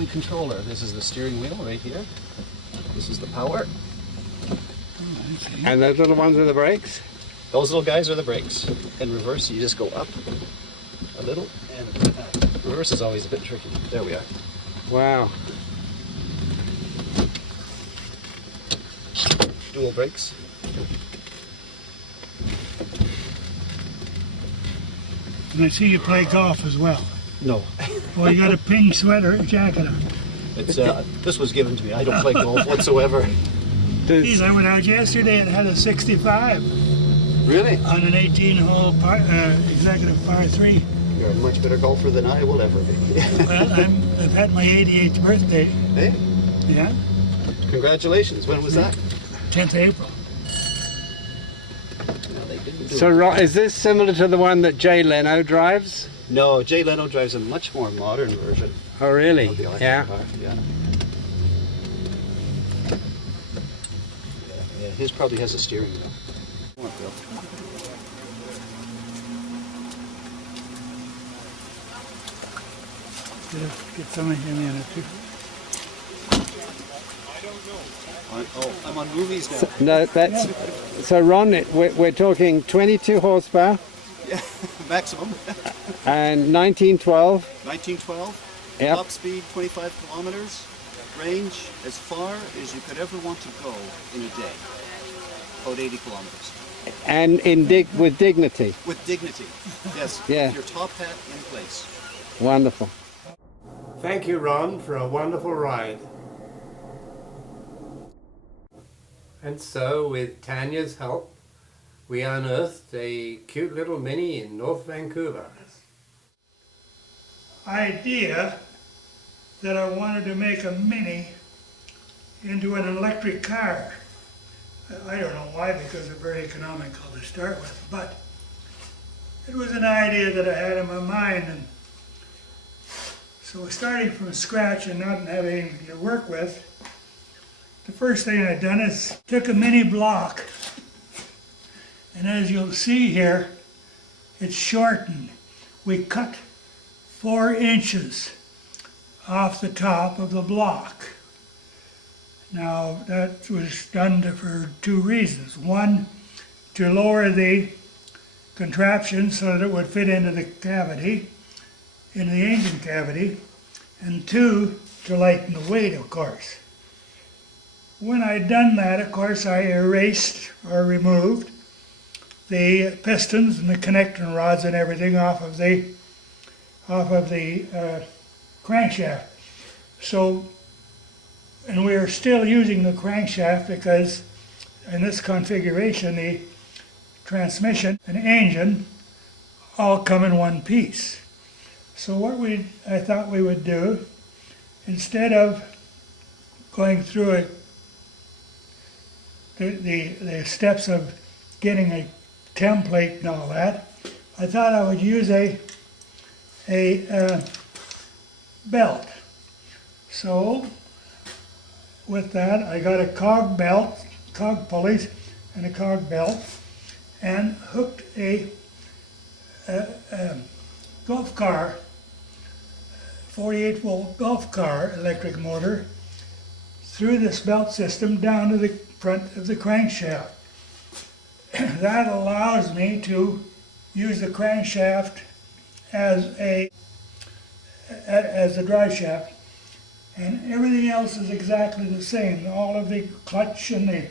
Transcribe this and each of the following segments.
only controller. This is the steering wheel right here. This is the power. And those little ones are the brakes? Those little guys are the brakes. In reverse, you just go up a little, and reverse is always a bit tricky. There we are. Wow. Dual brakes. And I see you play golf as well. No. Well, you got a pink sweater jacket on. It's this was given to me. I don't play golf whatsoever. Geez, I went out yesterday and had a 65 Really? on an 18-hole executive par 3. You're a much better golfer than I will ever be. Well, I've had my 88th birthday. Hey? Yeah, Congratulations. When was that? 10th April. No, they didn't do So it. is this similar to the one that Jay Leno drives? No, Jay Leno drives a much more modern version Oh, really? of the electric Yeah. car. Yeah. Yeah, his probably has a steering wheel. Come on, Bill. Get some of him in it too. I'm on movies now. No, that's so. Ron, we're talking 22 horsepower Yeah, maximum. and 1912. 1912. Yep. Top speed 25 kilometers. Range as far as you could ever want to go in a day. About 80 kilometers. And with dignity. With dignity. Yes. Yeah. With your top hat in place. Wonderful. Thank you, Ron, for a wonderful ride. And so, with Tanya's help, we unearthed a cute little Mini in North Vancouver. Idea that I wanted to make a Mini into an electric car. I don't know why, because they're very economical to start with, but it was an idea that I had in my mind, and so starting from scratch and not having anything to work with, the first thing I've done is took a mini block, and as you'll see here, it's shortened. We cut 4 inches off the top of the block. Now that was done for 2 reasons. One, to lower the contraption so that it would fit into the cavity, into the engine cavity, and 2, to lighten the weight, of course. When I'd done that, of course, I erased or removed the pistons and the connecting rods and everything off of the crankshaft. So, and we are still using the crankshaft because in this configuration, the transmission and engine all come in one piece. So what I thought we would do, instead of going through the steps of getting a template and all that, I thought I would use a belt. So with that, I got a cog pulleys and a cog belt, and hooked a golf car, 48-volt golf car electric motor through this belt system down to the front of the crankshaft. That allows me to use the crankshaft as the drive shaft, and everything else is exactly the same. All of the clutch and the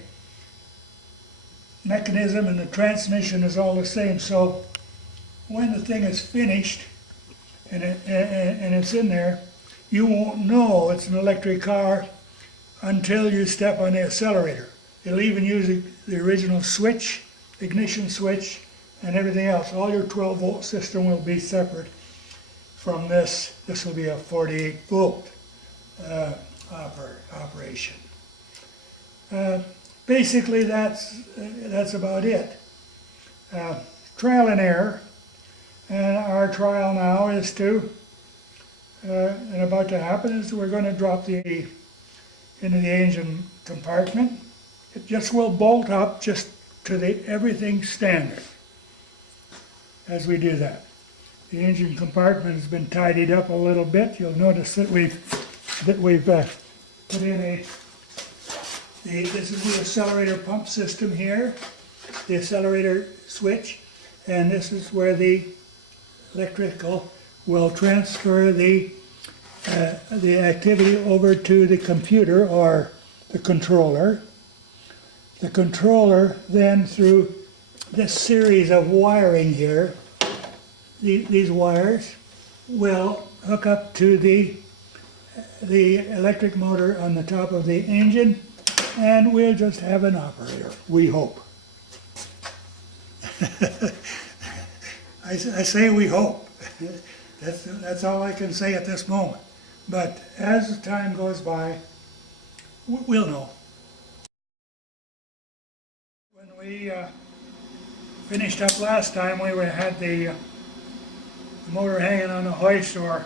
mechanism and the transmission is all the same. So when the thing is finished and it's in there, you won't know it's an electric car until you step on the accelerator. It'll even use the original switch, ignition switch, and everything else. All your 12-volt system will be separate from this. This will be a 48-volt operation. Basically, that's about it. Trial and error, and our trial now is and about to happen is we're going to drop into the engine compartment. It just will bolt up just to the everything standard as we do that. The engine compartment has been tidied up a little bit. You'll notice that we've that we've put in this is the accelerator pump system here, the accelerator switch, and this is where the electrical will transfer the activity over to the computer or the controller. The controller then, through this series of wiring here, these wires will hook up to the electric motor on the top of the engine, and we'll just have an operator, we hope. I say we hope. That's all I can say at this moment. But as the time goes by, we'll know. When we finished up last time, we had the motor hanging on the hoist or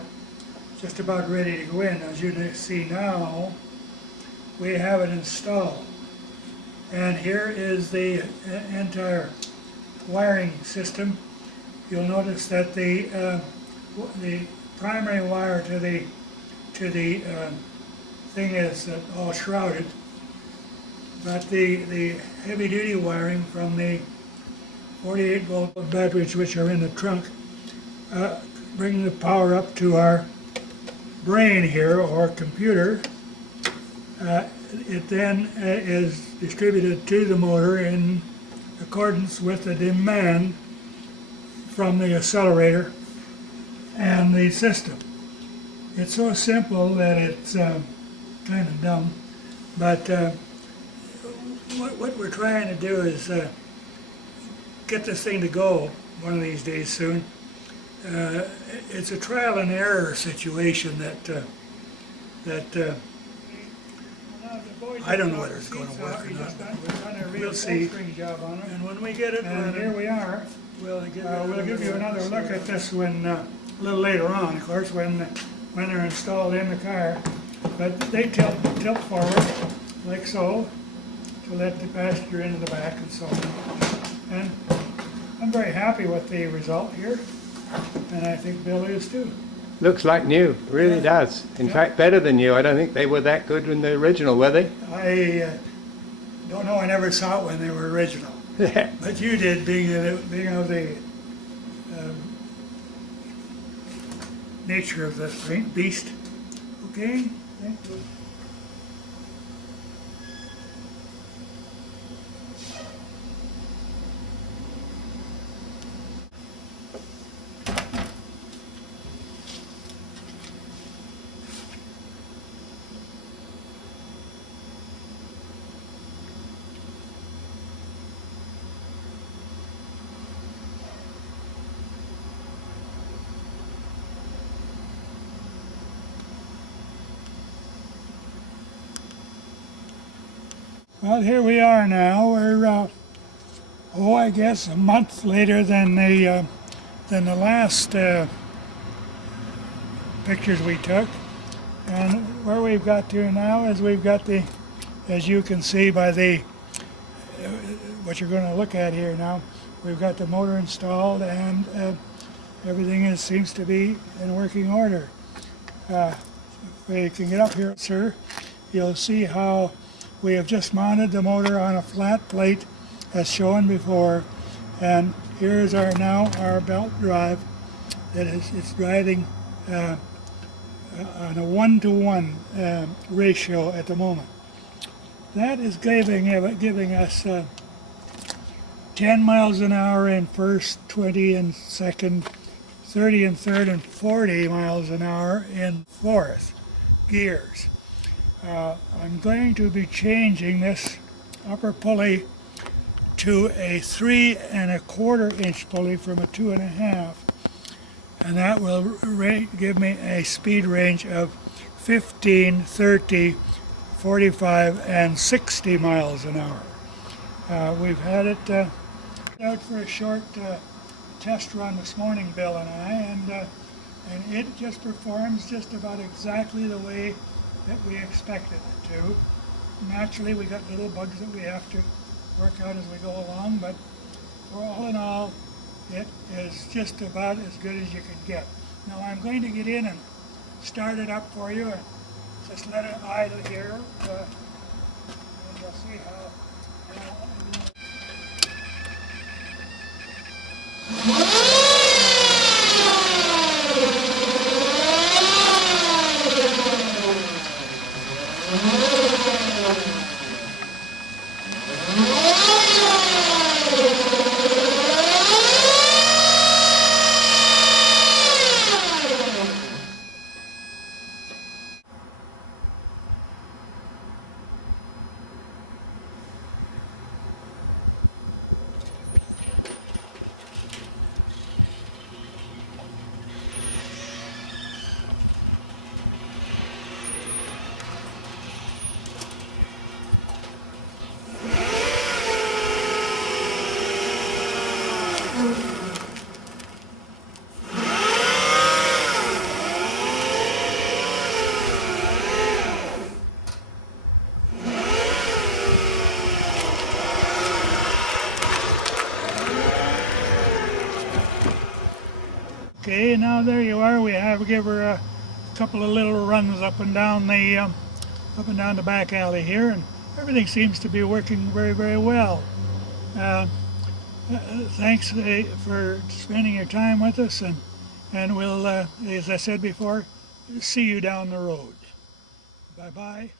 just about ready to go in. As you see now, we have it installed. And here is the entire wiring system. You'll notice that the primary wire to the thing is all shrouded, but the heavy duty wiring from the 48 volt batteries, which are in the trunk, bring the power up to our brain here or computer. It then is distributed to the motor in accordance with the demand from the accelerator and the system. It's so simple that it's kind of dumb, but what we're trying to do is get this thing to go one of these days soon. It's a trial and error situation that I don't know whether it's going to work or not. We'll see. And when we get it, and here we are. We'll give you another look at this when a little later on, of course, when they're installed in the car. But they tilt forward like so to let the passenger into the back and so on. And I'm very happy with the result here, and I think Bill is too. Looks like new, really does. In fact, better than new. I don't think they were that good in the original, were they? I don't know, I never saw it when they were original. But you did, being of the nature of the beast. Okay? Thank you. Well, here we are now. We're, I guess a month later than the last pictures we took. And where we've got to now is we've got the, as you can see by the, what you're going to look at here now, we've got the motor installed and everything seems to be in working order. If we can get up here, sir, you'll see how we have just mounted the motor on a flat plate as shown before, and here's our belt drive that it's driving on a 1-to-1 ratio at the moment. That is giving us 10 miles an hour in first, 20 in second, 30 in third, and 40 miles an hour in fourth gears. I'm going to be changing this upper pulley to a 3 1/4 inch pulley from a 2 1/2, and that will give me a speed range of 15, 30, 45, and 60 miles an hour. We've had it out for a short test run this morning, Bill and I, and it just performs just about exactly the way that we expected it to. Naturally, we got little bugs that we have to work out as we go along, but for all in all, it is just about as good as you can get. Now I'm going to get in and start it up for you and just let it idle here, and you'll see how. Okay, now there you are. We have give her a couple of little runs up and down the back alley here, and everything seems to be working very, very well. Thanks for spending your time with us, and we'll, as I said before, see you down the road. Bye bye.